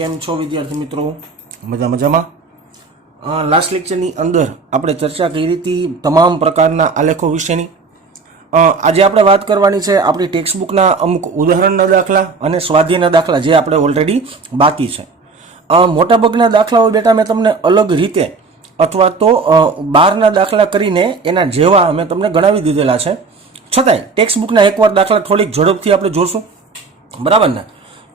કેમ છો વિદ્યાર્થી મિત્રો? મજામાં. લાસ્ટ લેક્ચરની અંદર આપણે ચર્ચા કરી હતી તમામ પ્રકારના આલેખો વિશેની. આજે આપણે વાત કરવાની છે આપણી ટેક્સ્ટબુકના અમુક ઉદાહરણના દાખલા અને સ્વાધ્યાયના દાખલા જે આપણે ઓલરેડી બાકી છે. મોટાભાગના દાખલાઓ બેટા મેં તમને અલગ રીતે અથવા તો બહારના દાખલા કરીને એના જેવા મેં તમને ગણાવી દીધેલા છે. છતાંય ટેક્સ્ટબુકના એકવાર દાખલા થોડીક ઝડપથી આપણે જોશું, બરાબર ને?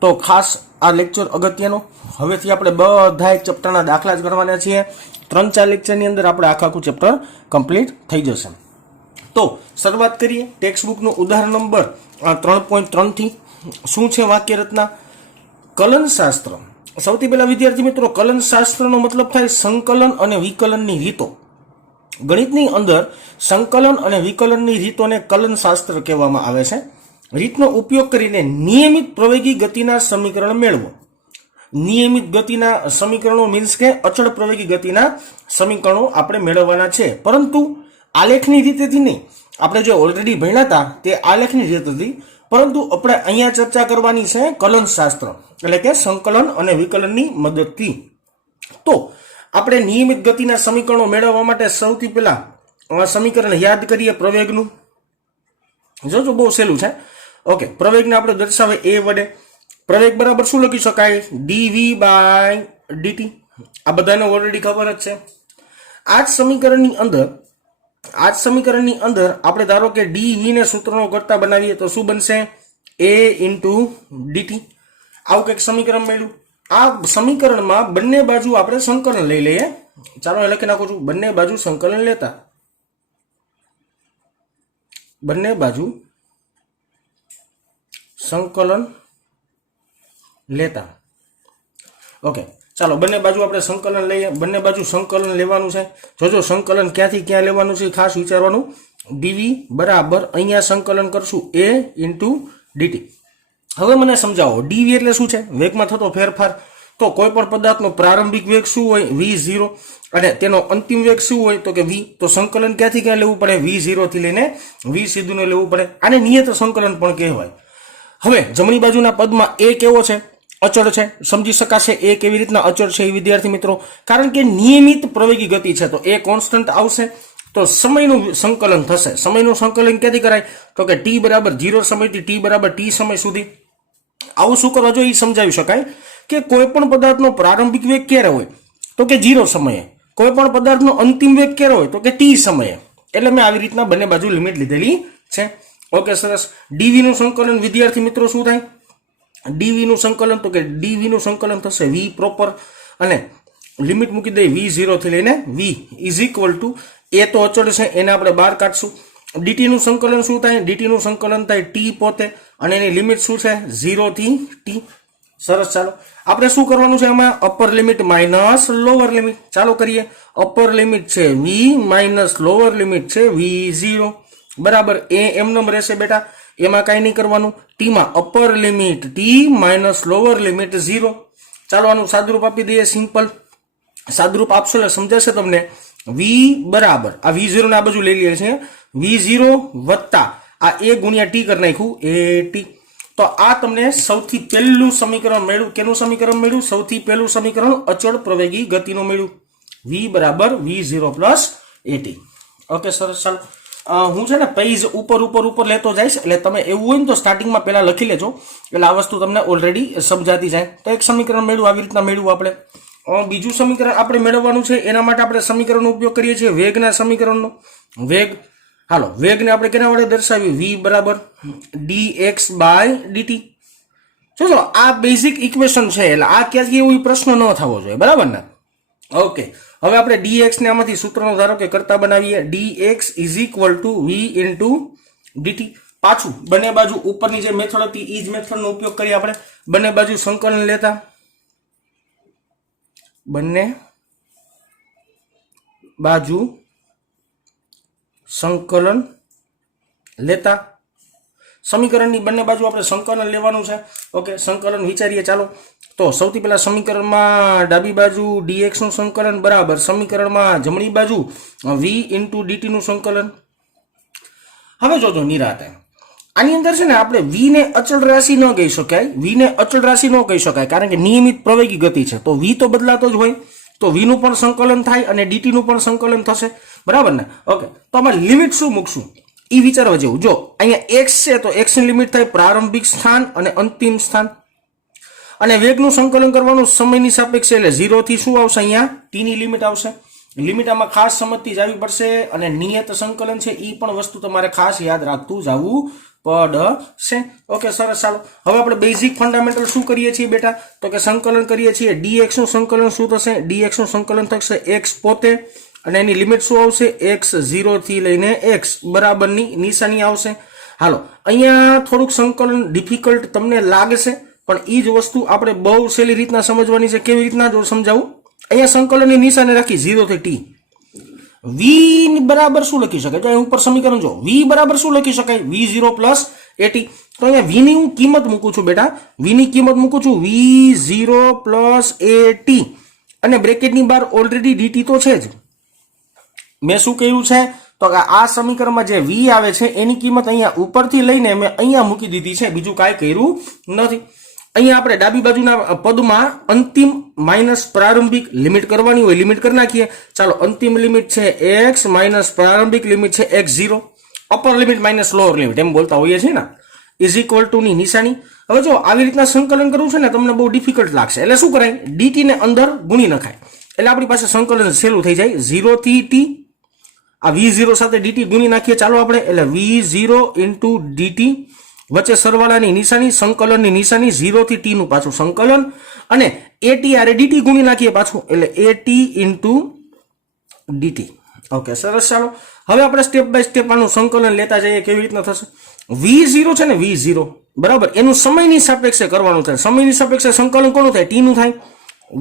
તો ખાસ આ લેક્ચર અગત્યનો. હવેથી આપણે બધા એક ચેપ્ટરના દાખલા જ કરવાના છીએ. 3-4 લેક્ચરની અંદર આપણે આખું ચેપ્ટર કમ્પ્લીટ થઈ જશે. તો શરૂઆત કરીએ ટેક્સ્ટબુકનું ઉદાહરણ નંબર 3.3 થી. શું છે વાક્ય રચના? કલનશાસ્ત્ર. સૌથી પહેલા વિદ્યાર્થી મિત્રો, કલનશાસ્ત્રનો મતલબ થાય સંકલન અને વિકલનની રીતો. ગણિતની અંદર સંકલન અને વિકલનની રીતોને કલનશાસ્ત્ર કહેવામાં આવે છે. રીતનો ઉપયોગ કરીને નિયમિત પ્રવેગી ગતિના સમીકરણ મેળવો. નિયમિત ગતિના સમીકરણો મીન્સ કે અચળ પ્રવેગી ગતિના સમીકરણો આપણે મેળવવાના છે, પરંતુ આલેખની રીતેથી નહીં. આપણે જે ઓલરેડી ભણ્યા હતા તે આલેખની રીતેથી, પરંતુ આપણે અહીંયા ચર્ચા કરવાની છે કલનશાસ્ત્ર એટલે કે સંકલન અને વિકલનની મદદથી. તો આપણે નિયમિત ગતિના સમીકરણો મેળવવા માટે સૌથી પહેલા સમીકરણ યાદ કરીએ પ્રવેગનું. જોજો બહુ સહેલું છે. ઓકે, પ્રવેગને આપણે દર્શાવે એ વડે. પ્રવેગ બરાબર શું લખી શકાય? dv/dt. આ બધાને ઓલરેડી ખબર જ છે. આ જ સમીકરણની અંદર આપણે ધારો કે dv ને સૂત્રનો કરતા બનાવીએ તો શું બનશે? a dt. આવું કંઈક સમીકરણ મળ્યું. આ સમીકરણમાં બંને બાજુ આપણે સંકલન લઈ લઈએ. ચાલો એ લખી નાખું છું. બંને બાજુ સંકલન લેતા. બંને બાજુ સંકલન લેતા. ઓકે, ચાલો બંને બાજુ આપણે સંકલન લઈએ. બંને બાજુ સંકલન લેવાનું છે. જોજો સંકલન ક્યાંથી ક્યાં લેવાનું છે ખાસ વિચારવાનું. dv બરાબર અહીંયા સંકલન કરશું a dt. હવે મને સમજાવો dv એટલે શું છે? વેગમાં થતો ફેરફાર. તો કોઈ પણ પદાર્થનો પ્રારંભિક વેગ શું હોય? v0, અને તેનો અંતિમ વેગ શું હોય? તો કે v. તો સંકલન ક્યાંથી ક્યાં લેવું પડે? v0 થી લઈને v સીધું ને લેવું પડે. આને નિયત સંકલન પણ કહેવાય. હવે જમણી બાજુના પદમાં a કેવો છે? અચળ છે. સમજી શકાશે a કેવી રીતના અચળ છે એ વિદ્યાર્થી મિત્રો? કારણ કે નિયમિત પ્રવેગી ગતિ છે તો a કોન્સ્ટન્ટ આવશે. તો સમયનું સંકલન થશે. સમયનું સંકલન ક્યાંથી કરાય? તો કે t બરાબર 0 સમયથી t બરાબર t સમય સુધી. આવું શું કરવા જોઈએ એ સમજાવી શકાય કે કોઈ પણ પદાર્થનો પ્રારંભિક વેગ ક્યારે હોય? તો કે 0 સમયે. કોઈ પણ પદાર્થનો અંતિમ વેગ ક્યારે હોય? તો કે t સમયે. એટલે મેં આવી રીતના બંને બાજુ લિમિટ લીધેલી છે. ઓકે, સરસ. dv નું સંકલન વિદ્યાર્થી મિત્રો શું થાય? dv નું સંકલન તો કે dv નું સંકલન થશે v પ્રોપર, અને લિમિટ મૂકી દઈએ v0 થી લઈને v is equal to a તો અચળ છે એને આપણે બહાર કાઢશું. dt નું સંકલન શું થાય? dt નું સંકલન થાય t પોતે, અને એની લિમિટ શું છે? 0 થી t. સરસ. ચાલો આપણે શું કરવાનું છે આમાં? Upper limit minus lower limit. ચાલો કરીએ. અપર લિમિટ છે v માઇનસ લોઅર લિમિટ છે v0 બરાબર a એમનેમ રહેશે બેટા. એમાં કાંઈ નહીં કરવાનું. t માં upper limit t minus lower limit 0. ચાલો આનું સાદુરૂપ આપી દઈએ. સિમ્પલ સાદુરૂપ આપશો એટલે સમજાશે તમને. v બરાબર આ v0 ને આ બાજુ લઈ લઈએ છીએ. v0 વત્તા આ a ગુણ્યા t કરી નાખ્યું at. તો આ તમને સૌથી પહેલું સમીકરણ મળ્યું. કેનું સમીકરણ મળ્યું? સૌથી પહેલું સમીકરણ અચળ પ્રવેગી ગતિનું મળ્યું. v બરાબર v0 પ્લસ at. ઓકે, સરસ. ચાલો હું છે ને પેજ ઉપર લેતો જઈશ, એટલે તમે એવું હોય ને તો સ્ટાર્ટિંગમાં પહેલા લખી લેજો, એટલે આ વસ્તુ તમને ઓલરેડી સમજાતી જાય. તો એક સમીકરણ મેળવ્યું, આવી રીતના મેળવ્યું આપણે. બીજું સમીકરણ આપણે મેળવવાનું છે. એના માટે આપણે સમીકરણનો ઉપયોગ કરીએ છીએ વેગના સમીકરણનો. વેગ, હાલો વેગને આપણે કેના વડે દર્શાવ્યું? v બરાબર dx/dt. જો આ બેઝિક ઇક્વેશન છે, એટલે આ ક્યાંથી એવું પ્રશ્ન ન થવો જોઈએ, બરાબર ને? ઓકે, હવે આપણે dx ને આમાંથી સૂત્રનો ધારો કે કરતા બનાવીએ. dx is equal to v into dt. પાછું બંને બાજુ ઉપરની જે મેથડ હતી એ જ મેથડનો ઉપયોગ કરીએ આપણે. બંને બાજુ સંકલન લેતા. બંને બાજુ સંકલન લેતા. સમીકરણની બંને બાજુ આપણે સંકલન લેવાનું છે. ઓકે, સંકલન વિચારીએ. ચાલો તો સૌથી પહેલા સમીકરણમાં ડાબી બાજુ dx નું સંકલન બરાબર સમીકરણમાં જમણી બાજુ v ઇન્ટુ dt નું સંકલન. હવે જોજો નિરાતે આની અંદર છે ને આપણે v ને અચળ રાશિ ન કહી શકાય, v ને અચળ રાશિ ન કહી શકાય, કારણ કે નિયમિત પ્રવેગી ગતિ છે, તો v તો બદલાતો જ હોય, તો v નું પણ સંકલન થાય અને dt નું પણ સંકલન થશે, બરાબર ને? ઓકે, તો આમાં લિમિટ શું મૂકશું એ વિચારવા જેવું. જો અહીંયા x છે તો x ની લિમિટ થાય પ્રારંભિક સ્થાન અને અંતિમ સ્થાન, અને વેગનું સંકલન કરવાનું સમયની સાપેક્ષે, એટલે 0 થી શું આવશે? અહીંયા t ની લિમિટ આવશે. લિમિટ આમાં ખાસ સમજતી જ આવી પડશે, અને નિયત સંકલન છે એ પણ વસ્તુ તમારે ખાસ યાદ રાખતું જવું પડશે. ઓકે, સરસ. ચાલો હવે આપણે બેઝિક ફંડામેન્ટલ શું કરીએ છીએ બેટા? તો કે સંકલન કરીએ છીએ. dx નું સંકલન શું થશે? dx નું સંકલન થશે x પોતે, અને એની લિમિટ શું આવશે? x 0 થી લઈને x બરાબરની નિશાની આવશે. હાલો, અહીંયા થોડુંક સંકલન ડિફિકલ્ટ તમને લાગશે, પણ એ જ વસ્તુ આપણે બહુ સહેલી રીતના સમજવાની છે. કેવી રીતના જો સમજાવું? અહીંયા સંકલનની નિશાની રાખી 0 થી t. v ની બરાબર શું લખી શકાય? તો અહીં ઉપર સમીકરણ જો, v બરાબર શું લખી શકાય? v0 plus at. તો અહીંયા v ની હું કિંમત મૂકું છું બેટા, v ની કિંમત મૂકું છું v0 પ્લસ at, અને બ્રેકેટની બહાર ઓલરેડી dt તો છે જ. મેં શું કહ્યું છે? તો આ સમીકરણમાં જે v આવે છે એની કિંમત અહીંયા ઉપરથી લઈને મેં અહીંયા મૂકી દીધી છે, બીજું કાંઈ કર્યું નથી. અહીંયા આપણે ડાબી બાજુના પદમાં અંતિમ માઇનસ પ્રારંભિક લિમિટ કરવાની હોય, લિમિટ કરી નાખીએ. ચાલો, અંતિમ લિમિટ છે x માઇનસ પ્રારંભિક લિમિટ છે x0, upper limit minus lower limit એમ બોલતા હોઈએ છીએ ને, ઇઝ ઇક્વલ ટુ ની નિશાની. હવે જો આવી રીતના સંકલન કરવું છે ને, તમને બહુ ડિફિકલ્ટ લાગશે, એટલે શું કરાય? dt ને અંદર ગુણી નખાય, એટલે આપણી પાસે સંકલન સહેલું થઈ જાય. 0 થી t, આ v0 સાથે dt ગુણી નાખીએ ચાલો આપણે, એટલે v0 ઇન્ટુ dt, વચ્ચે સરવાળાની નિશાની, સંકલનની નિશાની, 0 થી t નું પાછું સંકલન, અને at આરે dt ગુણી નાખીએ પાછું, એટલે at ઇન્ટુ dt. ઓકે, સરસ. ચાલો હવે આપણે સ્ટેપ બાય સ્ટેપ આનું સંકલન લેતા જઈએ. કેવી રીતના થશે? v0 છે ને, v0 બરાબર એનું સમયની સાપેક્ષે કરવાનું થાય. સમયની સાપેક્ષે સંકલન કોનું થાય? t નું થાય.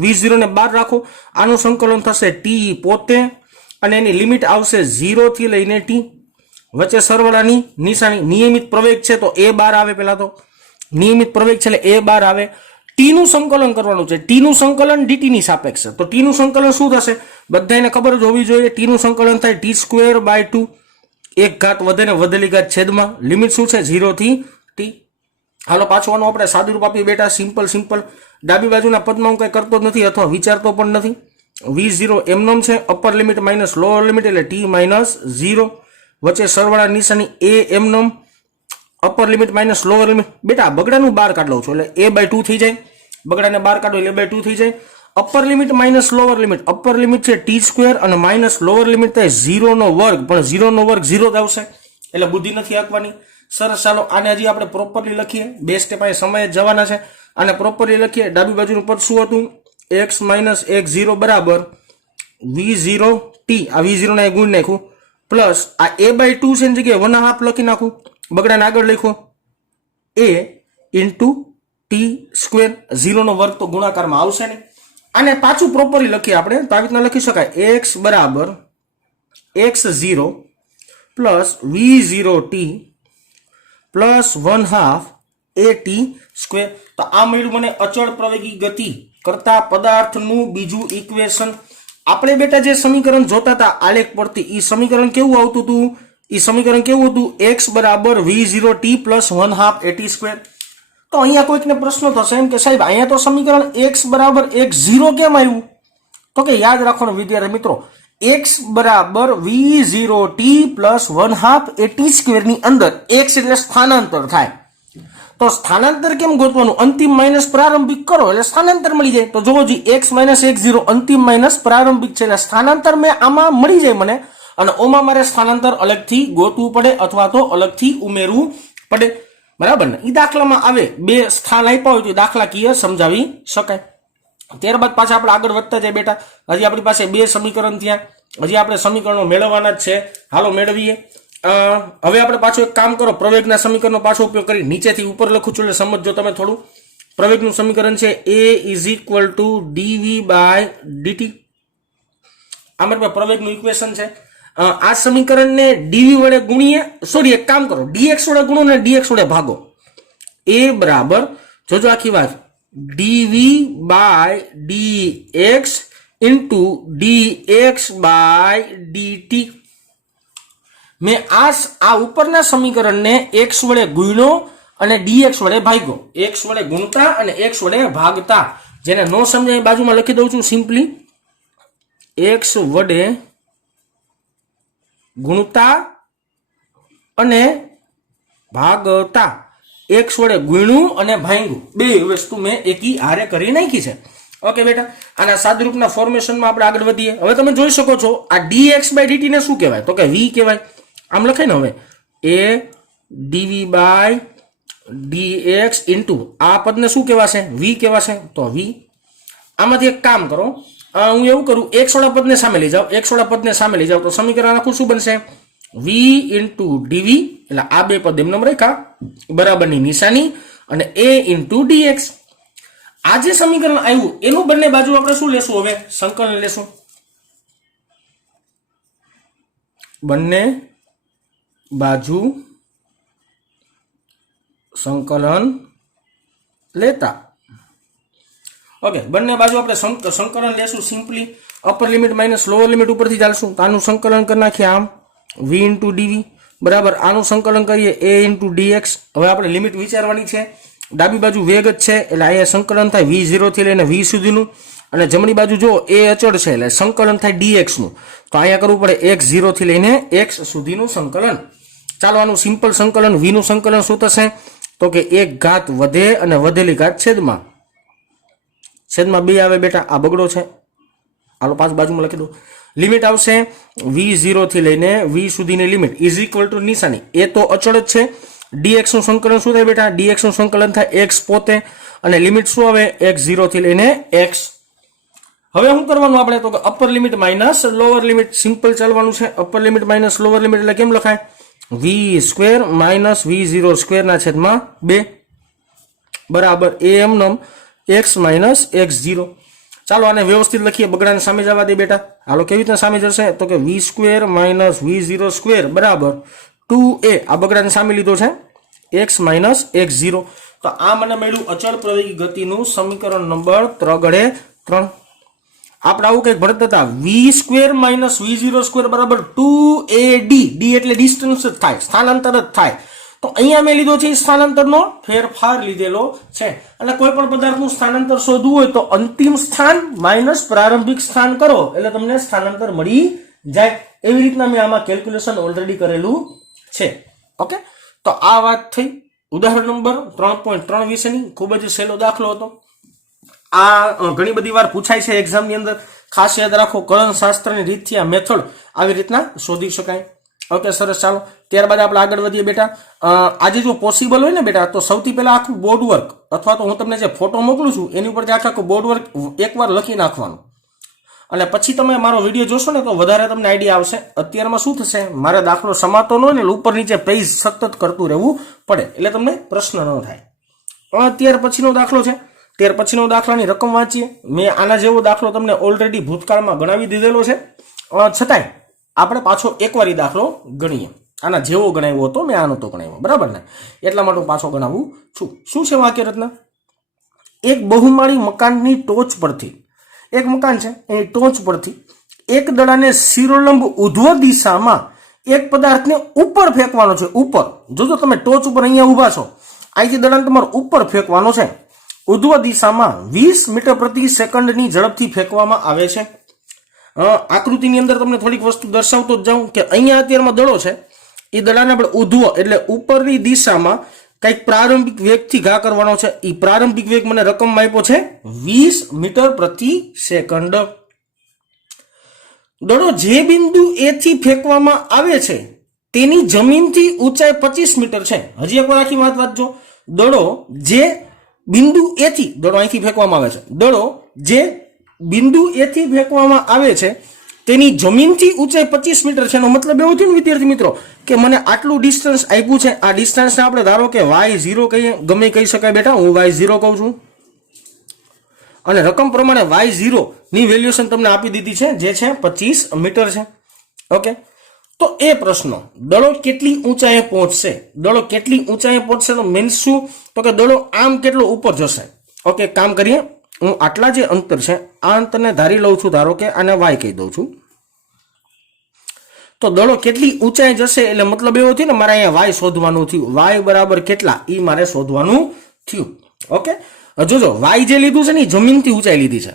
v0 ને બહાર રાખો, આનું સંકલન થશે t પોતે, અને એની લિમિટ આવશે 0 થી લઈને t, વચ્ચે સરવાળાની નિશાની. નિયમિત પ્રવેગ છે તો a બાર આવે, પેલા તો નિયમિત પ્રવેગ છે એટલે a બાર આવે. t નું સંકલન કરવાનું છે, t નું સંકલન dt ની સાપેક્ષે. તો t નું સંકલન શું થશે? બધાને ખબર જ હોવી જોઈએ, t નું સંકલન થાય t²/2, એક ઘાત વધે ને વધેલી ઘાત છેદમાં. લિમિટ શું છે? 0 થી t. હાલો પાછું આનું આપણે સાદું રૂપ આપીએ બેટા, સિમ્પલ. ડાબી બાજુના પદમાં હું કઈ કરતો જ નથી અથવા વિચારતો પણ નથી. v0 એમનોમ છે, upper limit minus lower limit એટલે t માઇનસ 0, વચ્ચે સરવાળા નિશાની a એમનોમ, upper limit minus lower limit. બેટા બગડાનું બહાર કાઢ લઉં છું એટલે a/2 થઈ જાય, બગડાને બહાર કાઢો એટલે a/2 થઈ જાય. Upper limit minus lower limit, upper limit છે t² અને માઇનસ લોઅર લિમિટ થાય 0 નો વર્ગ, પણ 0 નો વર્ગ 0 જ આવશે, એટલે બુદ્ધિ નથી આપવાની. સરસ. ચાલો આને હજી આપણે પ્રોપરલી લખીએ, બે સ્ટેપ અહીં સમય જવાના છે, આને પ્રોપરલી લખીએ. ડાબી બાજુનું પદ શું હતું? x માઇનસ x0 બરાબર v0 t, આ v0 ને ગુણ નાખ્યું, પ્લસ આ a/2 છે એની જગ્યાએ 1/2 લખી નાખું, બગડાને આગળ લખો a ઇન્ટુ t², 0 નો વર્ગ તો ગુણાકારમાં આવશે ને. આને પાછું પ્રોપરલી લખીએ આપણે, તો આવી રીતના લખી શકાય x બરાબર x0 plus v0 t plus 1/2 at². તો આ મળ્યું મને અચળ પ્રવેગી ગતિ કરતા પદાર્થનું બીજું ઇક્વેશન. આપણે બેટા જે સમીકરણ જોતા હતા આલેખ પરથી, એ સમીકરણ કેવું આવતું હતું? એ સમીકરણ કેવું હતું? x બરાબર v0 t પ્લસ 1/2 at². તો અહીંયા કોઈકને પ્રશ્ન થશે એમ કે સાહેબ અહીંયા તો સમીકરણ x બરાબર x0 કેમ આવ્યું? તો કે યાદ રાખવાનું વિદ્યાર્થી મિત્રો, x બરાબર v0 t પ્લસ 1/2 at² ની અંદર x એટલે સ્થાનાંતર થાય. તો સ્થાનાંતર કેમ ગોતવાનું? અંતિમ માઇનસ પ્રારંભિક કરો એટલે સ્થાનાંતર મળી જાય. તો જોવો જી, x માઇનસ x0 અંતિમ માઇનસ પ્રારંભિક છે એટલે સ્થાનાંતર મેં આમાં મળી જાય મને, અને ઓમાં મારે સ્થાનાંતર અલગથી ગોતવું પડે અથવા તો અલગથી ઉમેરવું પડે, બરાબર ને? એ દાખલામાં આવે, બે સ્થાન આપ્યા હોય તો દાખલાકીય સમજાવી શકાય. ત્યારબાદ પાછા આપણે આગળ વધતા જાય બેટા. હજી આપણી પાસે બે સમીકરણ થયા, હજી આપણે સમીકરણો મેળવવાના જ છે. હાલો મેળવીએ. હવે આપણે પાછું એક કામ કરો, પ્રવેગના સમીકરણનો પાછો ઉપયોગ કરી નીચેથી ઉપર લખું છું એટલે સમજો તમે થોડું. પ્રવેગનું સમીકરણ છે a is equal to dv/dt. આમાં પ્રવેગનું ઇક્વેશન છે. આ સમીકરણને dv વડે ગુણીએ, સોરી એક કામ કરો, dx વડે ગુણો ને dx વડે ભાગો. a બરાબર જોજો આખી વાત dv/dx ઇન્ટુ dx/dt. મેં આ ઉપરના સમીકરણને x વડે ગુણ્યો અને dx વડે ભાગ્યો, x વડે ગુણતા અને x વડે ભાગતા. જેને નો સમજાય બાજુમાં લખી દઉં છું સિમ્પલી, x વડે ગુણતા અને ભાગતા, x વડે ગુણ્યું અને ભાંગ્યું, બે વસ્તુ મેં એકી હારે કરી નાખી છે. ઓકે બેટા, આના સાદરૂપના ફોર્મેશનમાં આપણે આગળ વધીએ. હવે તમે જોઈ શકો છો આ dx/dt ને શું કહેવાય? તો કે v કહેવાય. આમ લખાય ને, હવે a dv/dx ઇન્ટુ આ પદને શું કહેવાશે? v કહેવાશે. તો v. આમાંથી એક કામ કરો, હું એવું કરું, x વાળા પદને સામે લઈ જાઓ, x વાળા પદને સામે લઈ જાઓ તો સમીકરણ આખું શું બનશે? v ઇન્ટુ dv, એટલે આ બે પદ એમને રાખ્યા બરાબરની નિશાની, અને a ઇન્ટુ dx. આ જે સમીકરણ આવ્યું એનું બંને બાજુ આપણે શું લેશું? હવે સંકલન લેશું. બંને બાજુ સંકલન લેતા. ઓકે, બંને બાજુ આપણે સંકલન લેશું simply. Upper limit minus lower limit ઉપરથી ચાલશું. તો આનું સંકલન કરી નાખીએ આમ, v ઇન્ટુ dv બરાબર. આનું સંકલન કરીએ a ઇન્ટુ dx. હવે આપણે લિમિટ વિચારવાની છે. ડાબી બાજુ વેગ જ છે એટલે અહીંયા સંકલન થાય v0 થી લઈને v સુધીનું, અને જમણી બાજુ જો a અચળ છે એટલે સંકલન થાય dx નું. તો અહીંયા કરવું પડે x0 થી લઈને x સુધીનું સંકલન. ચાલો આનું સિમ્પલ સંકલન, v નું સંકલન શું થશે? તો કે એક ઘાત વધે અને વધેલી ઘાત છેદમાં 2 આવે બેટા. આ બગડો છે, હાલો પાછ બાજુમાં લખી દો. લિમિટ આવશે v0 થી લઈને v સુધીની લિમિટ ઇઝ ઇક્વલ ટુ નિશાની, એ તો અચળ જ છે. dx નું સંકલન શું થાય બેટા? dx નું સંકલન થાય x પોતે, અને લિમિટ શું આવે? x0 થી લઈને x. હવે શું કરવાનું આપણે? તો કે upper limit minus lower limit, simple ચાલવાનું છે. Upper limit minus lower limit એટલે કેમ લખાય? v square minus v0 square ના છેદમાં 2 બરાબર am x માઇનસ x0. ચાલો આને વ્યવસ્થિત લખીએ, બગડાને સામે જવા દે બેટા. હાલો કેવી રીતે સામે જશે? તો કે v square minus v0 square બરાબર 2a. આ બગડાને સામે લીધો છે x માઇનસ x0. તો આ મને મળ્યું અચળ પ્રવેગી ગતિનું સમીકરણ નંબર 3 આપણે આવું કંઈક ભણતા હતા. v square minus v0 square બરાબર 2ad. d એટલે ડિસ્ટન્સ જ થાય, સ્થાનાંતર જ થાય. તો અહીંયા મેં લીધો છે સ્થાનાંતરનો ફેરફાર લીધેલો છે. અને કોઈ પણ પદાર્થનું સ્થાનાંતર શોધવું હોય તો અંતિમ સ્થાન માઇનસ પ્રારંભિક સ્થાન કરો એટલે તમને સ્થાનાંતર મળી જાય. એવી રીતના મેં આમાં કેલ્ક્યુલેશન ઓલરેડી કરેલું છે. ઓકે, તો આ વાત થઈ ઉદાહરણ નંબર 3.3 વિશેની. ખૂબ જ સહેલો દાખલો હતો. આ ઘણી બધી વાર પૂછાય છે એક્ઝામની અંદર. ખાસ યાદ રાખો, કલનશાસ્ત્રની રીતથી આ મેથડ આવી રીતના શોધી શકાય. ઓકે સરસ, ચાલો ત્યારબાદ આપણે આગળ વધીએ બેટા. આજે જો પોસિબલ હોય ને બેટા, તો સૌથી પહેલા આખું બોર્ડ વર્ક અથવા તો હું તમને જે ફોટો મોકલું છું એની ઉપર આખું બોર્ડ વર્ક એકવાર લખી નાખવાનું, અને પછી તમે મારો વિડીયો જોશો ને તો વધારે તમને આઈડિયા આવશે. અત્યારમાં શું થશે, મારે દાખલો સમાતો ન હોય ને ઉપર નીચે પેજ સતત કરતું રહેવું પડે એટલે તમને પ્રશ્ન ન થાય. ત્યાર પછીનો દાખલો છે. ત્યાર પછીનો દાખલાની રકમ વાંચીએ. મેં આના જેવો દાખલો તમને ઓલરેડી ભૂતકાળમાં ગણાવી દીધેલો છે, છતાંય આપણે પાછો એકવાર દાખલો ગણીએ. આના જેવો ગણાવ્યો હતો મેં, આનો તો ગણાવ્યો બરાબર ને, એટલા માટે હું પાછો ગણાવું છું. શું છે વાક્ય રચના? એક બહુમાળી મકાનની ટોચ પરથી, એક મકાન છે એની ટોચ પરથી એક દડાને શિરોલંબ ઉધ્વ દિશામાં એક પદાર્થને ઉપર ફેંકવાનો છે. ઉપર જોજો, તમે ટોચ ઉપર અહીંયા ઊભા છો, અહીંથી દડાને તમારે ઉપર ફેંકવાનો છે. ઉધ્વ દિશામાં 20 મીટર પ્રતિ સેકન્ડની ઝડપથી ફેંકવામાં આવે છે. આકૃતિની અંદર તમને થોડીક વસ્તુ દર્શાવતો જ જાઉં કે અહીંયા અત્યારમાં દડો છે, એ દડાને આપણે ઉધ્વ એટલે ઉપરની દિશામાં કંઈક પ્રારંભિક વેગથી ઘા કરવાનો છે. એ પ્રારંભિક વેગ મને રકમમાં આપ્યો છે 20 મીટર પ્રતિ સેકન્ડ. દડો જે બિંદુ એ થી ફેંકવામાં આવે છે તેની જમીનથી ઊંચાઈ 25 મીટર છે. હજી એકવાર આખી વાત વાંચજો. દડો જે બિંદુ એ થી, દડો અહીંથી ફેંકવામાં આવે છે, દડો જે બિંદુ એ થી ફેંકવામાં આવે છે તેની જમીનથી ઊંચાઈ 25 મીટર છે. એનો મતલબ એવો થયો ને વિદ્યાર્થી મિત્રો કે મને આટલું ડિસ્ટન્સ આપ્યું છે. આ ડિસ્ટન્સને આપણે ધારો કે y0 કહીએ, ગમે કહી શકાય બેટા, હું y0 કહું છું. અને રકમ પ્રમાણે y0 ની વેલ્યુએશન તમને આપી દીધી છે, જે છે 25 મીટર છે. ઓકે, તો એ પ્રશ્ન, દડો કેટલી ઊંચાઈએ પહોંચશે, દડો કેટલી ઊંચાઈએ પહોંચશે તો મીન્સ શું, તો કે દડો આમ કેટલો ઉપર જશે. ઓકે, કામ કરીએ, હું આટલા જે અંતર છે આ અંતરને ધારી લઉં છું, ધારો કે આને y કહી દઉં છું. તો દડો કેટલી ઊંચાઈ જશે એટલે મતલબ એવો થયો ને મારે અહીંયા વાય શોધવાનું થયું. વાય બરાબર કેટલા એ મારે શોધવાનું થયું. ઓકે, જોજો વાય જે લીધું છે ને જમીનથી ઊંચાઈ લીધી છે.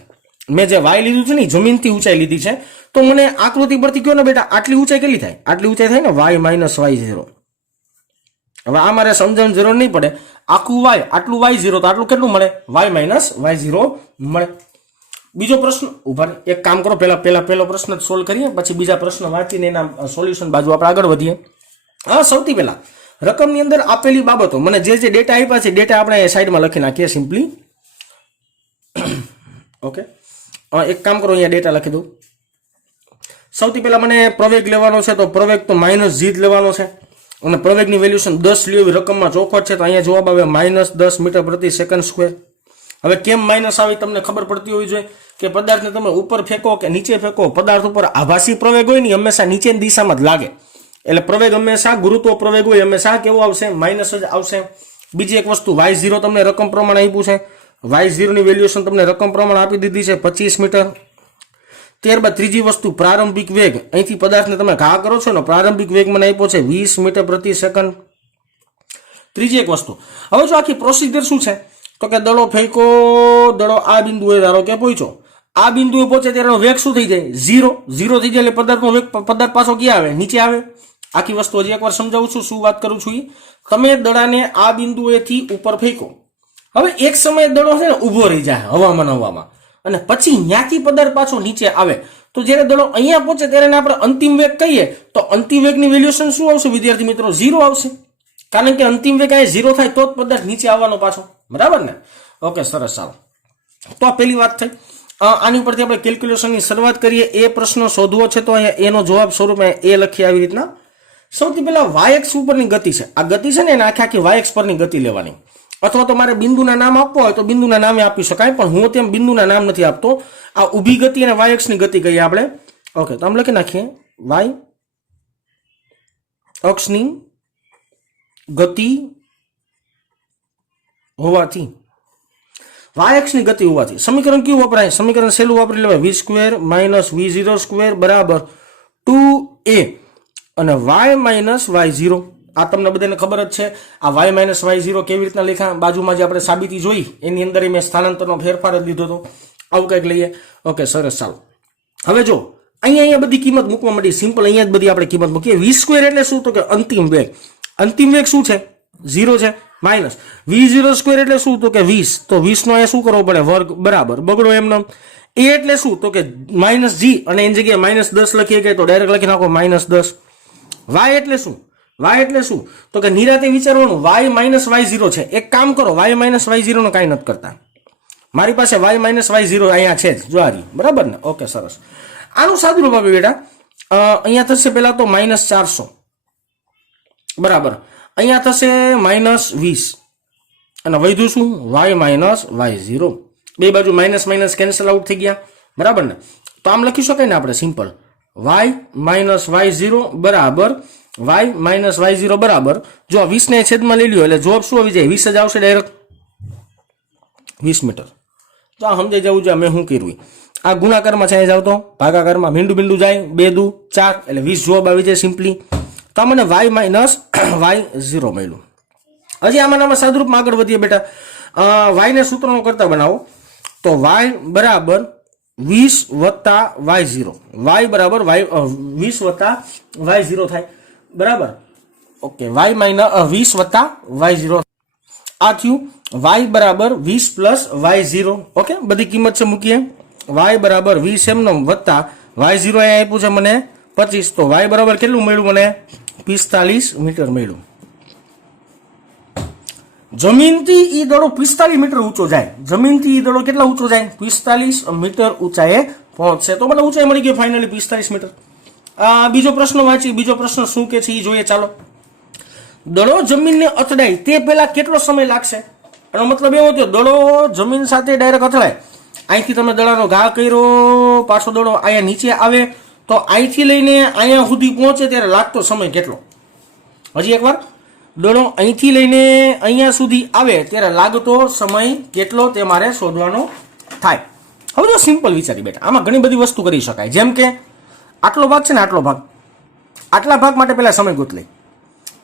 મેં જે વાય લીધું છે ને જમીનથી ઊંચાઈ લીધી છે. તો મને આકૃતિ પરથી કયો ને બેટા આટલી ઊંચાઈ કેટલી થાય? આટલી ઊંચાઈ થાય ને વાય માઇનસ વાય 0. હવે આ મારે સમજવાની જરૂર નહીં પડે. આખું વાય આટલું વાય 0 તો આટલું કેટલું મળે? વાય માઇનસ વાય 0 મળે. બીજો પ્રશ્ન ઉભા એક કામ કરો, પહેલો પ્રશ્ન સોલ્વ કરીએ, પછી બીજા પ્રશ્ન વાંચીને એના સોલ્યુશન બાજુ આપણે આગળ વધીએ. હા, સૌથી પહેલા રકમની અંદર આપેલી બાબતો મને જે ડેટા આપ્યા છે ડેટા આપણે સાઈડમાં લખી નાખીએ સિમ્પલી. ઓકે, એક કામ કરો, અહીંયા ડેટા લખી દઉં. સૌથી પહેલા મને પ્રવેગ લેવાનો છે તો પ્રવેગ તો માઇનસ જી લેવાનો છે અને પ્રવેગની વેલ્યુશન 10 લ્યો રકમમાં ચોખવટ છે તો અહીંયા જવાબ આવે -10 મીટર પ્રતિ સેકન્ડ સ્ક્વેર. હવે કેમ માઇનસ આવી તમને ખબર પડતી હોવી જોઈએ કે પદાર્થને તમે ઉપર ફેંકો કે નીચે ફેંકો, પદાર્થ ઉપર આભાસી પ્રવેગ હોય ને હંમેશા નીચેની દિશામાં જ લાગે. એટલે પ્રવેગ હંમેશા ગુરુત્વ પ્રવેગ હોય હંમેશા કેવો આવશે? માઇનસ જ આવશે. બીજી એક વસ્તુ y0 તમને રકમ પ્રમાણે આપ્યું છે. y0 ની વેલ્યુએશન તમને રકમ પ્રમાણે આપી દીધી છે 25 મીટર. ત્યારબાદ ત્રીજી વસ્તુ પ્રારંભિક વેગ, અહીંથી પદાર્થને તમે ઘા કરો છો ને પ્રારંભિક વેગ મને આપ્યો છે 20 મીટર પ્રતિ સેકન્ડ. ત્રીજી એક વસ્તુ, હવે જો આખી પ્રોસિજર શું છે તો કે દડો ફેંકો, દડો આ બિંદુએ ધારો કે પહોંચ્યો, આ બિંદુએ પહોંચે ત્યારે વેગ શું થઈ જાય? 0 થઈ જાય. એટલે પદાર્થનો વેગ પદાર્થ પાછો ક્યાં આવે? નીચે આવે. આખી વસ્તુ હજી એકવાર સમજાવું છું શું વાત કરું છું. તમે દડાને આ બિંદુએથી ઉપર ફેંકો, હવે એક સમયે દડો છે ને ઊભો રહી જાય હવામાં અને પછી ત્યાંથી પદાર્થ પાછો નીચે આવે તો જ્યારે દડો અહીંયા પહોંચે ત્યારે આપણે અંતિમ વેગ કહીએ તો અંતિમ વેગની વેલ્યુએશન શું આવશે વિદ્યાર્થી મિત્રો? 0 આવશે. કારણ કે અંતિમ વેગ આ 0 થાય તો જ પદાર્થ નીચે આવવાનો પાછો. બરાબર ને? ઓકે, સરસ. ચાલો, તો આ પહેલી વાત થઈ. આની ઉપરથી આપણે કેલ્ક્યુલેશનની શરૂઆત કરીએ. એ પ્રશ્ન શોધવો છે તો અહીંયા એનો જવાબ સ્વરૂપે એ લખીએ આવી રીતના. સૌથી પહેલા વાયએક્સ ઉપરની ગતિ છે. આ ગતિ છે ને એને આખી વાયએક્સ પરની ગતિ લેવાની, અથવા તો મારે બિંદુના નામ આપવા હોય તો બિંદુના નામે આપી શકાય, પણ હું તેમ બિંદુના નામ નથી આપતો. આ ઊભી ગતિ અને વાયએક્સ ની ગતિ કહીએ આપણે. ઓકે, તો આમ લખી નાખીએ વાય અક્ષની ગતિ હોવાથી, વાયએક્સની ગતિ હોવાથી સમીકરણ કયું વપરાય? સમીકરણ સહેલું વાપરી લેવાય. v² - v0² બરાબર 2a અને y - y0. આ તમને બધાને ખબર જ છે. આ y - y0 કેવી રીતના લખ્યા? બાજુમાં જે આપણે સાબિતી જોઈ એની અંદર મેં સ્થાનાંતરનો ફેરફાર જ લીધો હતો. આવું કંઈક લઈએ. ઓકે, સરસ. ચાલો, હવે જો અહીંયા બધી કિંમત મૂકવા માંડી. સિમ્પલ અહીંયા જ બધી આપણે કિંમત મૂકીએ. v² એટલે શું? તો કે અંતિમ વેગ. અંતિમ વેગ શું છે? 0 છે. માઇનસ v0² એટલે શું? તો કે 20. તો 20 નો અહીંયા શું કરવો પડે? વર્ગ બરાબર બગડો એમને. a એટલે શું? તો કે -g અને એની જગ્યાએ -10 લખીએ કે તો ડાયરેક્ટ લખી નાખો -10. y એટલે શું? y એટલે શું? તો કે નિરાતે વિચારવાનું y - y0 છે. એક કામ કરો, y - y0 નો કાંઈ નથી કરતા. મારી પાસે y - y0 અહીંયા છે જ, જો આ રહ્યું. બરાબર ને? ઓકે, સરસ. આનું સાદું રૂપ આપી બેટા. અહીંયા થશે પહેલા તો -400 બરાબર. અહીંયા થશે -20 અને વધ્યું શું? y - y0. બે બાજુ માઇનસ માઇનસ કેન્સલ આઉટ થઈ ગયા. બરાબર ને? તો આમ લખી શકાય ને આપણે સિમ્પલ y - y0 બરાબર y - y0 બરાબર, જો આ 20 ને છેદમાં લઈ લ્યો એટલે જવાબ શું આવી જાય? 20 જ આવશે ડાયરેક્ટ. 20 મીટર. તો આ સમજાઈ જવું જોઈએ મેં શું કર્યું. આ ગુણાકારમાં છે જાવ તો ભાગાકારમાં મીંડું જાય, 2 દુ 4 એટલે 20 જવાબ આવી જાય સિમ્પલી. તો મને y - y0 મળ્યું. હજી આમાં સાદુરૂપમાં આગળ વધીએ બેટા. y ને સૂત્રનો કરતા બનાવો તો y બરાબર 20 + y0. y બરાબર 20 + y0 થાય. બરાબર? ઓકે, y - 20 + y0 આ થયું. y બરાબર 20 + y0. ઓકે, બધી કિંમત છે મૂકીએ. y બરાબર 20 એમનો વત્તા y0 અહીંયા આપ્યું છે મને 25. તો y બરાબર કેટલું મળ્યું મને? 45 મીટર મળ્યું. જમીનથી ઈ દડો 45 મીટર ઊંચો જાય. જમીનથી ઈ દડો કેટલા ઊંચો જાય? 45 મીટર ઊંચાઈએ પહોંચશે. તો મને ઊંચાઈ મળી ગઈ ફાઇનલી 45 મીટર. બીજો પ્રશ્ન વાંચી. બીજો પ્રશ્ન શું કે છે એ જોઈએ. ચાલો, દડો જમીનને અથડાય તે પહેલા કેટલો સમય લાગશે? એનો મતલબ એવો થયો દડો જમીન સાથે ડાયરેક્ટ અથડાય. અહીંથી તમે દડાનો ઘા કર્યો, પાછો દડો અહીંયા નીચે આવે તો અહીંથી લઈને અહીંયા સુધી પહોંચે ત્યારે લાગતો સમય કેટલો? હજી એકવાર, દડો અહીંથી લઈને અહીંયા સુધી આવે ત્યારે લાગતો સમય કેટલો તે મારે શોધવાનો થાય. હવે જો સિમ્પલ વિચારી બેટા, આમાં ઘણી બધી વસ્તુ કરી શકાય. જેમ કે આટલો ભાગ છે ને, આટલો ભાગ આટલા ભાગ માટે પહેલા સમય ગોતી,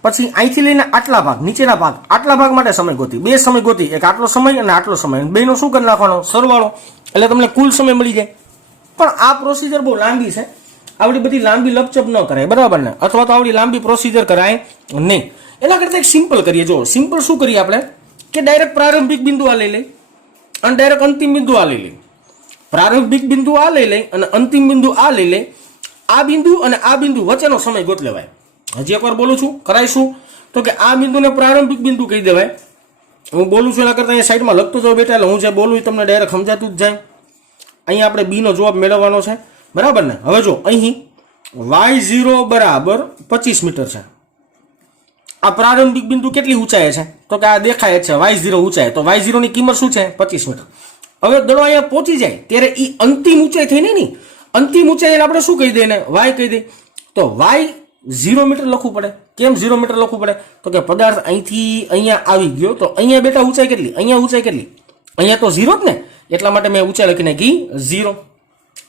પછી અહીંથી લઈને આટલા ભાગ, નીચેના ભાગ, આટલા ભાગ માટે સમય ગોતી, બે સમય ગોતી, એક આટલો સમય અને આટલો સમય, બેનો શું કરી નાખવાનો? સરવાળો, એટલે તમને કુલ સમય મળી જાય. પણ આ પ્રોસિજર બહુ લાંબી છે, આવડી બધી લાંબી લપચપ ન કરાય, બરાબર ને? અથવા તો આવડી લાંબી પ્રોસિજર કરાય નહીં. એના કરતા એક સિમ્પલ કરીએ. જો સિમ્પલ શું કરીએ આપણે કે ડાયરેક્ટ પ્રારંભિક બિંદુ આ લઈ લઈ અને ડાયરેક્ટ અંતિમ બિંદુ આ લઈ લઈ. પ્રારંભિક બિંદુ આ લઈ લઈ અને અંતિમ બિંદુ આ લઈ લઈ. આ બિંદુ અને આ બિંદુ વચ્ચેનો સમય ગોત લેવાય. હજી એકવાર બોલું છું, કરાઈશું તો કે આ બિંદુને પ્રારંભિક બિંદુ કહી દેવાય. હું બોલું છું એના કરતા અહીંયા સાઈડમાં લખતો જાઉં બેટા, એટલે હું જે બોલું એ તમને ડાયરેક્ટ સમજાતું જ જાય. અહીંયા આપણે બી નો જવાબ મેળવવાનો છે, બરાબર ને? હવે જો અહીં y0 બરાબર 25 મીટર છે. આ પ્રારંભિક બિંદુ કેટલી ઊંચાઈ છે? તો કે આ દેખાય છે y0 ઊંચાઈ, તો y0 ની કિંમત શું છે? 25 મીટર. હવે દડો અહીંયા પહોંચી જાય ત્યારે એ અંતિમ ઊંચાઈ થઈ ને, અંતિમ ઊંચાઈ આપણે શું કહી દઈએ? y કહી દઈએ. તો y 0 મીટર લખવું પડે. કેમ 0 મીટર લખવું પડે? તો કે પદાર્થ અહીંથી અહીંયા આવી ગયો, તો અહીંયા બેટા ઊંચાઈ કેટલી? અહીંયા ઊંચાઈ કેટલી? અહીંયા તો 0 જ ને, એટલા માટે મેં ઊંચાઈ લખી નાખી 0.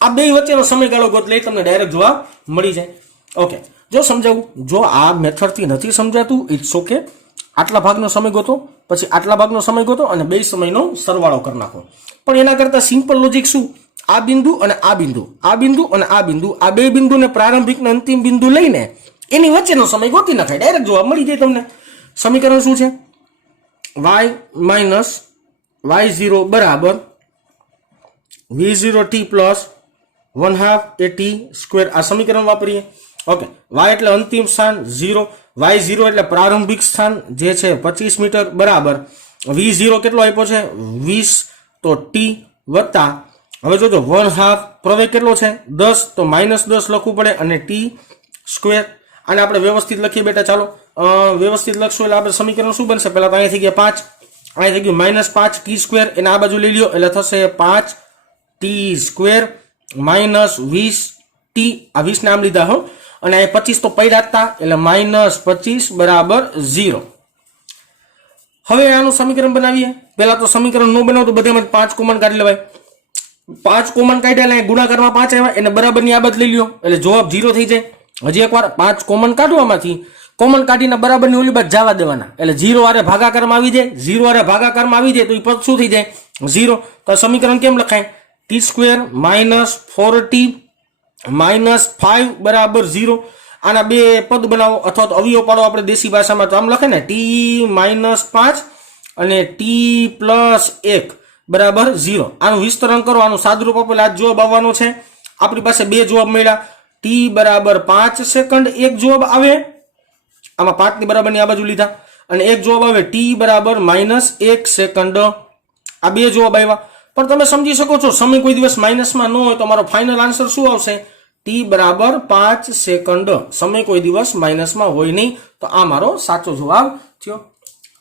આ બે વચ્ચેનો સમયગાળો ગોત લઈ તમને ડાયરેક્ટ જવાબ મળી જાય. ઓકે, જો સમજાવું, જો આ મેથડથી નથી સમજાતું ઇટ્સ ઓકે. આટલા ભાગનો સમય ગોતો, પછી આટલા ભાગનો સમય ગોતો અને બે સમયનો સરવાળો કરી નાખો. પણ એના કરતા સિમ્પલ લોજિક શું? આ બિંદુ અને આ બિંદુ, આ બિંદુ અને આ બિંદુ, આ બે બિંદુને પ્રારંભિક ને અંતિમ બિંદુ લઈને એની વચ્ચેનો સમય ગોતી નાખાય, ડાયરેક્ટ જવાબ મળી જાય તમને. સમીકરણ શું છે? y માઇનસ y0 બરાબર v0t પ્લસ 1/2 at સ્ક્વેર. આ સમીકરણ વાપરીએ. ઓકે, y એટલે અંતિમ સ્થાન 0, y0 એટલે પ્રારંભિક સ્થાન જે છે 25 મીટર બરાબર v0 કેટલો આપ્યો છે? 20, તો t વત્તા, હવે જોજો 1/2 પ્રવેગ કેટલો છે? 10, તો -10 લખવું પડે અને t સ્ક્વેર. આને આપણે વ્યવસ્થિત લખીએ બેટા. ચાલો વ્યવસ્થિત લખશું એટલે આપણે સમીકરણ શું બનશે? પહેલા તો અહીંયા થઈ ગયા 5, અહીંયા થઈ ગયું -5 t સ્ક્વેર, એને આ બાજુ લઈ લ્યો એટલે થશે 5 t સ્ક્વેર માઇનસ 20 t, આ 20 નામ લીધા હો, અને આ 25 તો પડ્યા હતા એટલે -25 બરાબર 0. હવે આનું સમીકરણ બનાવીએ. પહેલા તો સમીકરણ નો બનાવો તો બધામાં 5 કોમન કાઢી લેવાય. 5 કોમન કાઢ્યા એટલે ગુણાકારમાં 5 આવ્યા, એને બરાબરની આ બાજુ લઈ લ્યો એટલે જવાબ 0 થઈ જાય. હજી એકવાર 5 કોમન કાઢવામાંથી કોમન કાઢીને બરાબરની ઓલી બાજુ જવા દેવાના એટલે 0 આરે ભાગાકારમાં આવી જાય. 0 આરે ભાગાકારમાં આવી જાય તો એ પદ શું થઈ જાય? 0. તો સમીકરણ કેમ લખાય? t square minus 4t minus 5 બરાબર 0. આના બે પદ બનાવો અથવા તો અવયવ પાડો આપણે દેશી ભાષામાં, તો આમ લખે ને t માઇનસ 5 અને t પ્લસ 1 બરાબર 0. આનું વિસ્તરણ કરો, આનું સાદુરૂપ આપેલ આ જવાબ આવવાનો છે. આપણી પાસે બે જવાબ મળ્યા. t બરાબર 5 સેકન્ડ એક જવાબ આવે, આમાં 5 ની બરાબરની આ બાજુ લીધા, અને એક જવાબ આવે t બરાબર -1 સેકન્ડ. આ બે જવાબ આવ્યા. પણ તમે સમજી શકો છો સમય કોઈ દિવસ માઇનસમાં ન હોય તો મારો ફાઇનલ આન્સર શું આવશે? t બરાબર 5 સેકન્ડ. સમય કોઈ દિવસ માઇનસમાં હોય નહીં, તો આ મારો સાચો જવાબ થયો.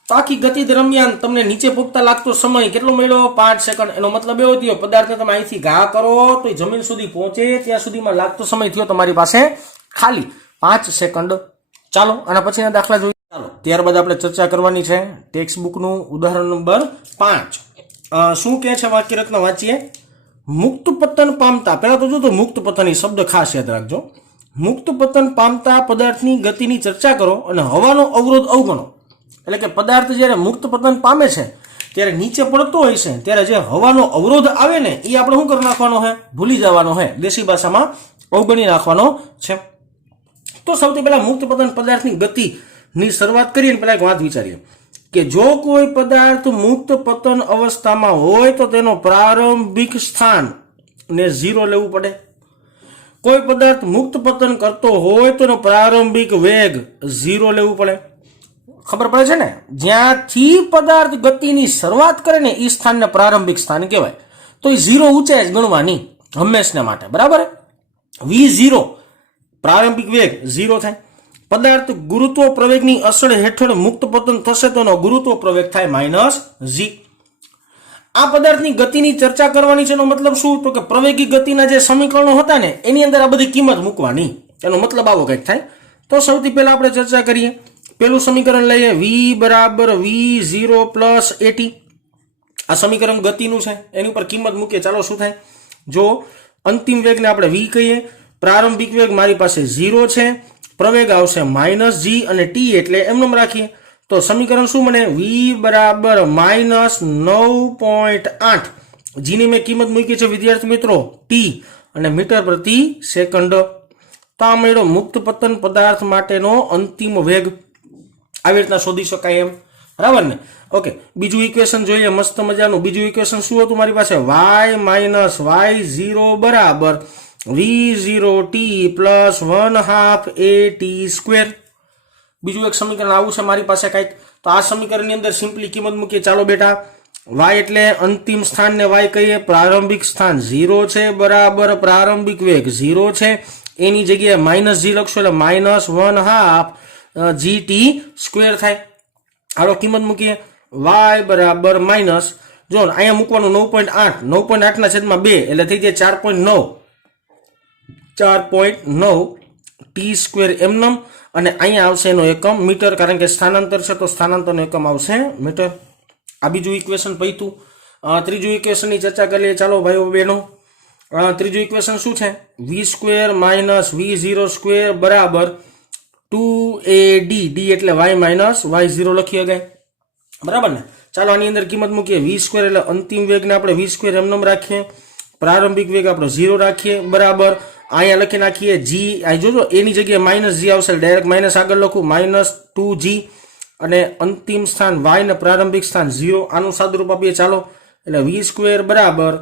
તો આખી ગતિ દરમિયાન તમને નીચે પૂગતા લાગતો સમય કેટલો મળ્યો? 5 સેકન્ડ. એનો મતલબ એવો થયો પદાર્થને તમે અહીંથી ઘા કરો તો જમીન સુધી પહોંચે ત્યાં સુધીમાં લાગતો સમય થયો તમારી પાસે ખાલી 5 સેકન્ડ. ચાલો આના પછીના દાખલા જોઈએ. ચાલો ત્યારબાદ આપણે ચર્ચા કરવાની છે ટેક્સ્ટ બુકનું ઉદાહરણ નંબર 5. શું કહે છે વાક્ય રચના વાંચીએ. મુક્ત પતન પામતા, પહેલા તો જો તો મુક્ત પતન એ શબ્દ ખાસ યાદ રાખજો. મુક્ત પતન પામતા પદાર્થની ગતિની ચર્ચા કરો અને હવાનો અવરોધ અવગણો. એટલે કે પદાર્થ જ્યારે મુક્ત પતન પામે છે ત્યારે નીચે પડતો હોય છે ત્યારે જે હવાનો અવરોધ આવે ને એ આપણે શું કરી નાખવાનો છે? ભૂલી જવાનો છે, દેશી ભાષામાં અવગણી નાખવાનો છે. તો સૌથી પહેલા મુક્ત પતન પદાર્થની ગતિની શરૂઆત કરીએ પહેલા એક વાત વિચારીએ કે જો કોઈ પદાર્થ મુક્ત પતન અવસ્થામાં હોય તો તેનો પ્રારંભિક સ્થાન ને 0 લેવું પડે. કોઈ પદાર્થ મુક્ત પતન કરતો હોય તો એનો પ્રારંભિક વેગ 0 લેવું પડે. ખબર પડે છે ને? જ્યાંથી પદાર્થ ગતિની શરૂઆત કરે ને એ સ્થાનને પ્રારંભિક સ્થાન કહેવાય. તો એ 0 ઊંચાઈ જ ગણવાની હંમેશને માટે, બરાબર? v0 પ્રારંભિક વેગ 0 થાય. પદાર્થ ગુરુત્વ પ્રવેગની અસર હેઠળ મુક્ત પતન થશે તો એનો ગુરુત્વ પ્રવેગ થાય -g. આ પદાર્થની ગતિની ચર્ચા કરવાની છે એનો મતલબ શું? તો કે પ્રવેગી ગતિના જે સમીકરણો હતા ને એની અંદર આ બધી કિંમત મૂકવાની, એનો મતલબ આવો કંઈક થાય. તો સૌથી પહેલા આપણે ચર્ચા કરીએ. પેલું સમીકરણ લઈએ v બરાબર v0 પ્લસ at. આ સમીકરણ ગતિનું છે, એની ઉપર કિંમત મૂકીએ. ચાલો શું થાય? જો અંતિમ વેગને આપણે v કહીએ, પ્રારંભિક વેગ મારી પાસે 0 છે, પ્રવેગ આવશે -g અને t એટલે એમનેમ રાખીએ તો સમીકરણ શું બને v બરાબર -9.8 g ની મેં કિંમત મૂકી છે વિદ્યાર્થી મિત્રો t અને મીટર પ્રતિ સેકન્ડ. તો આ મળ્યો મુક્ત પતન પદાર્થ માટેનો અંતિમ વેગ. આવી રીતના શોધી શકાય એમ, બરાબર ને? ઓકે, બીજું ઇક્વેશન જોઈએ મસ્ત મજાનું. બીજું ઇક્વેશન શું હતું મારી પાસે? y - y0 બરાબર v0t પ્લસ 1/2 at². બીજું એક સમીકરણ આવું છે મારી પાસે કંઈક. તો આ સમીકરણની અંદર સિમ્પલી કિંમત મૂકીએ. ચાલો બેટા, y એટલે અંતિમ સ્થાન ને y કહીએ, પ્રારંભિક સ્થાન 0 છે બરાબર પ્રારંભિક વેગ 0 છે, એની જગ્યાએ -g લખશો એટલે -1/2 gt² થાય. હાલો કિંમત મૂકીએ. y બરાબર માઇનસ, જો અહીંયા મૂકવાનું 9.8, 9.8 ના છેદમાં 2 એટલે થઈ જાય 4.9 t² એમનમ. અને અહીંયા આવશે એનો એકમ મીટર, કારણ કે સ્થાનાંતર છે તો સ્થાનાંતરનો એકમ આવશે મીટર. આ બીજું ઇક્વેશન પૈતું. ત્રીજું ઇક્વેશનની ચર્ચા કરીએ. ચાલો ભાઈઓ બહેનો, ત્રીજું ઇક્વેશન શું છે? v² - v0² બરાબર 2ad, d એટલે y - y0 લખી શકાય, બરાબર ને? ચાલો આની અંદર કિંમત મૂકીએ. v² એટલે અંતિમ વેગને આપણે v² એમનેમ રાખીએ, પ્રારંભિક વેગ આપણે 0 રાખીએ બરાબર. અહીંયા લખી નાખીએ g, અહીં જોજો એની જગ્યાએ -g આવશે, ડાયરેક્ટ માઇનસ આગળ લખું -2g અને અંતિમ સ્થાન y ને પ્રારંભિક સ્થાન 0, આનું સાદુરૂપ આપીએ. ચાલો એટલે v² બરાબર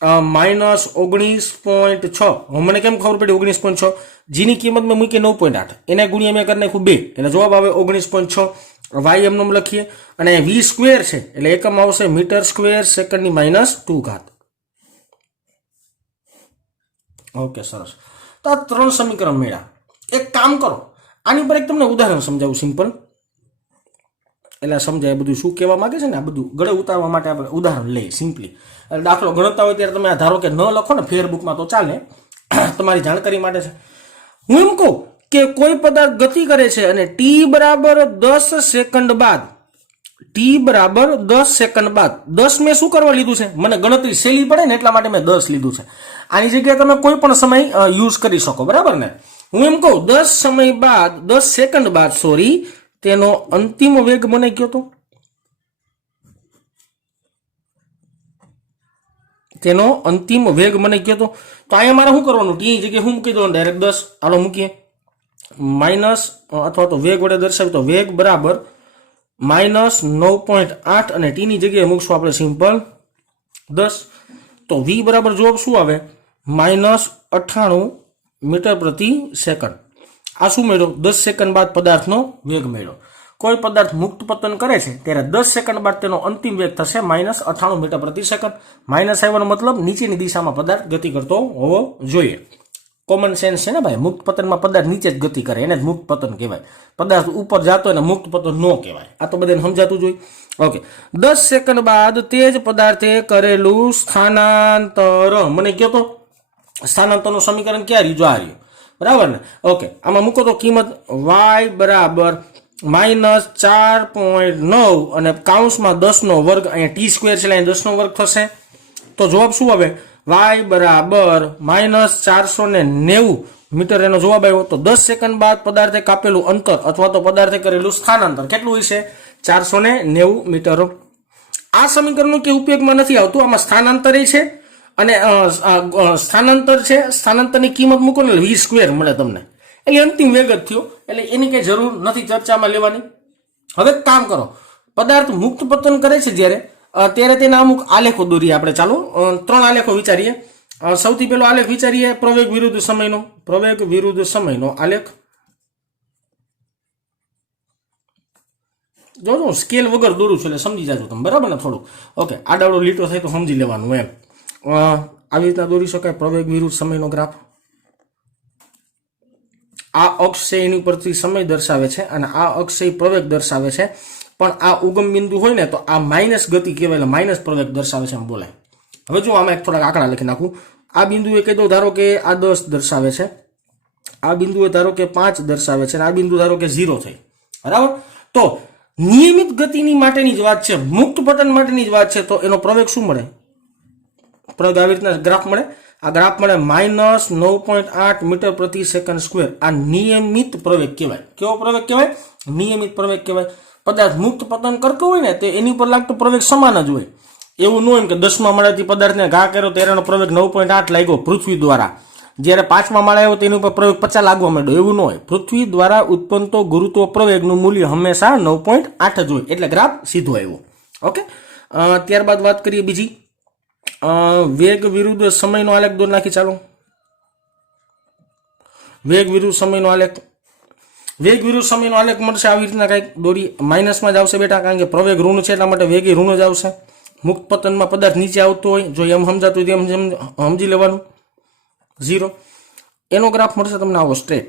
-19.6. મને કેમ ખબર પડી 19.6? g ની કિંમત મેં મૂકી 9.8, એને ગુણ્યા મેં કરી નાખ્યું 2 એટલે જવાબ આવે 19.6. y એમનેમ લખીએ અને v² છે એટલે એકમ આવશે મીટર² સેકન્ડની -2 ઓકે, સરસ. તો આ 3 સમીકરણ મળ્યા. એક કામ કરો, આની પર એક તમને ઉદાહરણ સમજાવું સિમ્પલ, એટલે સમજાય બધું શું કહેવા માંગે છે ને. આ બધું ગળે ઉતારવા માટે આપણે ઉદાહરણ લઈએ સિમ્પલી. એટલે દાખલો ગણતા હોય ત્યારે તમે આ ધારો કે ન લખો ને ફેરબુકમાં તો ચાલે, તમારી જાણકારી માટે છે. હું એમ કહું કે કોઈ પદાર્થ ગતિ કરે છે અને t બરાબર 10 સેકન્ડ બાદ, t બરાબર 10 સેકન્ડ બાદ 10 મેં શું કરવા લીધું છે? મને ગણતરી સહેલી પડે ને એટલા માટે મેં 10 લીધું છે. આની જગ્યાએ તમે કોઈ પણ સમય યુઝ કરી શકો, બરાબર ને? હું એમ કહું 10 સમય બાદ, 10 સેકન્ડ બાદ સોરી, તેનો અંતિમ વેગ મને કયો તો? તેનો અંતિમ વેગ મને કયો તો? તો અહીંયા મારે શું કરવાનું? t ની જગ્યાએ હું મૂકી દઉં ડાયરેક્ટ 10. હાલો મૂકીએ. માઇનસ અથવા તો વેગ વડે દર્શાવી તો વેગ બરાબર -9.8 અને t ની જગ્યાએ મૂકશું આપણે સિમ્પલ 10. તો v બરાબર જવાબ શું આવે? -98 મીટર પ્રતિ સેકન્ડ. આ શું મળ્યો? 10 સેકન્ડ બાદ પદાર્થનો વેગ મળ્યો. કોઈ પદાર્થ મુક્ત પતન કરે છે ત્યારે 10 સેકન્ડ બાદ તેનો અંતિમ વેગ થશે -98 મીટર પ્રતિ સેકન્ડ. માઇનસ આવવાનો મતલબ નીચેની દિશામાં પદાર્થ ગતિ કરતો હોવો જોઈએ. કોમન સેન્સ છે ને ભાઈ. મુક્ત પતનમાં પદાર્થ નીચે જ ગતિ કરે એને જ મુક્ત પતન કહેવાય. પદાર્થ ઉપર જતો એને મુક્ત પતન ન કહેવાય. આ તો બધાને સમજાતું જોઈએ. ઓકે, 10 સેકન્ડ બાદ તે જ પદાર્થે કરેલું સ્થાનાંતર મને કહો તો? સ્થાનાંતરનું સમીકરણ ક્યાં રહ્યું? જો આ રહ્યું, બરાબર ને? ઓકે, આમાં મૂકો તો કિંમત y બરાબર -4.9 અને કાઉન્સમાં 10નો વર્ગ, અહીંયા t² છે એટલે અહીં 10નો વર્ગ થશે. તો જવાબ શું આવે? y બરાબર -490 મીટર એનો જવાબ આવ્યો. તો 10 સેકન્ડ બાદ પદાર્થે કાપેલું અંતર અથવા તો પદાર્થે કરેલું સ્થાનાંતર કેટલું હશે? 490 મીટર. આ સમીકરણનો કે ઉપયોગમાં નથી આવતું, આમાં સ્થાનાંતર છે અને સ્થાનાંતર છે. સ્થાનાંતરની કિંમત મૂકો ને v² મળે તમને, એટલે અંતિમ વેગ જ થયો, એટલે એની કઈ જરૂર નથી ચર્ચામાં લેવાની. હવે કામ કરો, પદાર્થ મુક્ત પતન કરે છે ત્યારે તેના અમુક આલેખો દોરીએ આપણે. ચાલો 3 આલેખો વિચારીએ. સૌથી પહેલો આલેખ વિચારીએ પ્રવેગ વિરુદ્ધ સમયનો. પ્રવેગ વિરુદ્ધ સમયનો આલેખ. જોજો સ્કેલ વગર દોરું છું એટલે સમજી જાજો તમે, બરાબર ને? થોડું ઓકે, આડાવડો લીટો થાય તો સમજી લેવાનું એમ. આવી રીતના દોરી શકાય પ્રવેગ વિરુદ્ધ સમયનો ગ્રાફ. આ અક્ષ છે એની ઉપરથી સમય દર્શાવે છે અને આ અક્ષ છે પ્રવેગ દર્શાવે છે. પણ આ ઉગમ બિંદુ હોય ને તો આ માઇનસ ગતિ કહેવાય, એટલે માઇનસ પ્રવેગ દર્શાવે છે એમ બોલાય. હવે જો આમાં એક થોડાક આંકડા લખી નાખું. આ બિંદુએ કહી દો ધારો કે આ 10 દર્શાવે છે, આ બિંદુએ ધારો કે 5 દર્શાવે છે અને આ બિંદુ ધારો કે 0 થઈ, બરાબર? તો નિયમિત ગતિની માટેની જ વાત છે, મુક્ત પતન માટેની જ વાત છે. તો એનો પ્રવેગ શું મળે? પ્રવેગ આવી રીતના ગ્રાફ મળે. આ ગ્રાફ મળે -9.8 મીટર પ્રતિ સેકન્ડ સ્ક્વેર. આ નિયમિત પ્રવેગ કહેવાય. કેવો પ્રવેગ કહેવાય? નિયમિત પ્રવેગ કહેવાય. પદાર્થ મુક્ત પતન કરતો હોય ને તે એની પર લાગતો પ્રવેગ સમાન જ હોય. એવું ન હોય કે 10મા માળેથી પદાર્થને ઘા કર્યો તેનો પ્રવેગ 9.8 લાગ્યો પૃથ્વી દ્વારા, જ્યારે 5મા માળે આવ્યો તેની ઉપર પ્રવેગ 50 લાગવા માંડ્યો. એવું ન હોય. પૃથ્વી દ્વારા ઉત્પન્ન તો ગુરુત્વ પ્રવેગનું મૂલ્ય હંમેશા 9.8 જ હોય. એટલે ગ્રાફ સીધો આવ્યો. ઓકે, ત્યારબાદ વાત કરીએ બીજી. વેગ વિરુદ્ધ સમયનો આલેખ દોર નાખી. ચાલો, વેગ વિરુદ્ધ સમયનો આલેખ. વેગ વિરુદ્ધ સમયનો આલેખ મળશે આવી રીતના કંઈક દોરી. માઇનસમાં જ આવશે બેટા, કારણ કે પ્રવેગ ઋણ છે એટલા માટે વેગી ઋણ જ આવશે. મુક્ત પતનમાં પદાર્થ નીચે આવતો હોય, જો એમ સમજાતું હોય એમ સમજી લેવાનું. 0 એનો ગ્રાફ મળશે તમને આવો સ્ટ્રેટ.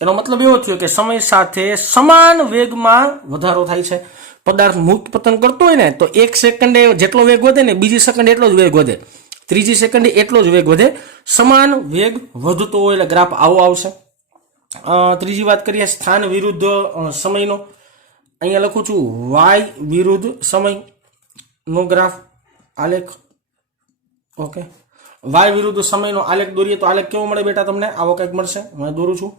એનો મતલબ એવો થયો કે સમય સાથે સમાન વેગમાં વધારો થાય છે. પદાર્થ મુક્ત પતન કરતો હોય ને તો 1 સેકન્ડે જેટલો વેગ વધે ને બીજી સેકન્ડે એટલો જ વેગ વધે, ત્રીજી સેકન્ડે એટલો જ વેગ વધે. સમાન વેગ વધતો હોય એટલે ગ્રાફ આવો આવશે. ત્રીજી વાત કરીએ સ્થાન વિરુદ્ધ સમયનો. અહીંયા લખું છું વાય વિરુદ્ધ સમયનો ગ્રાફ આલેખ. ઓકે, વાય વિરુદ્ધ સમયનો આલેખ દોરીએ તો આલેખ કેવો મળે બેટા તમને? આવો કંઈક મળશે. હું દોરું છું.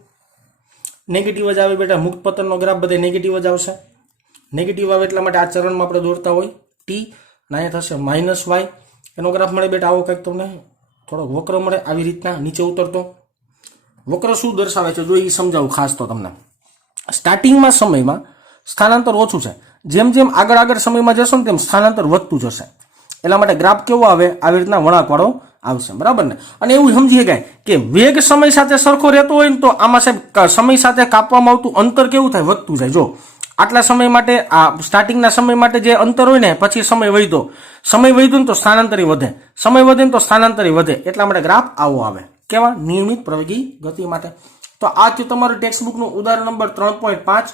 નેગેટિવ જ આવે બેટા. મુક્ત પતનનો ગ્રાફ બધે નેગેટિવ જ આવશે. નેગેટિવ આવે એટલા માટે આ ચરણમાં આપણે દોરતા હોય ટી, અને અહીંયા થશે -y. એનો ગ્રાફ મળે બેટા આવો કંઈક તમને. થોડો વક્ર મળે આવી રીતના નીચે ઉતરતો. વક્ર શું દર્શાવે છે જો એ સમજાવું ખાસ તો તમને. સ્ટાર્ટિંગમાં સમયમાં સ્થાનાંતર ઓછું છે, જેમ જેમ આગળ સમયમાં જશો ને તેમ સ્થાનાંતર વધતું જશે. એટલા માટે ગ્રાફ કેવો આવે? આવી રીતના વળાંકવાળો આવશે. બરાબર ને? અને એવું સમજી શકાય કે વેગ સમય સાથે સરખો રહેતો હોય ને તો આમાં સાહેબ સમય સાથે કાપવામાં આવતું અંતર કેવું થાય? વધતું જાય. જો આટલા સમય માટે આ સ્ટાર્ટિંગના સમય માટે જે અંતર હોય ને પછી સમય વધ્યો ને તો સ્થાનાંતરી વધે, સમય વધે ને તો સ્થાનાંતરી વધે. એટલા માટે ગ્રાફ આવો આવે. કેવા? નિયમિત પ્રવેગી ગતિ માટે. તો આ થયું તમારું ટેક્સ્ટબુકનું ઉદાહરણ નંબર 3.5.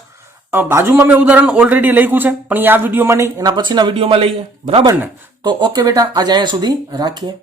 બાજુમાં મેં ઉદાહરણ ઓલરેડી લખ્યું છે, પણ આ વિડીયોમાં નહીં, એના પછીના વિડીયોમાં લઈએ. બરાબર ને? તો ઓકે બેટા, આજે અહીંયા સુધી રાખીએ.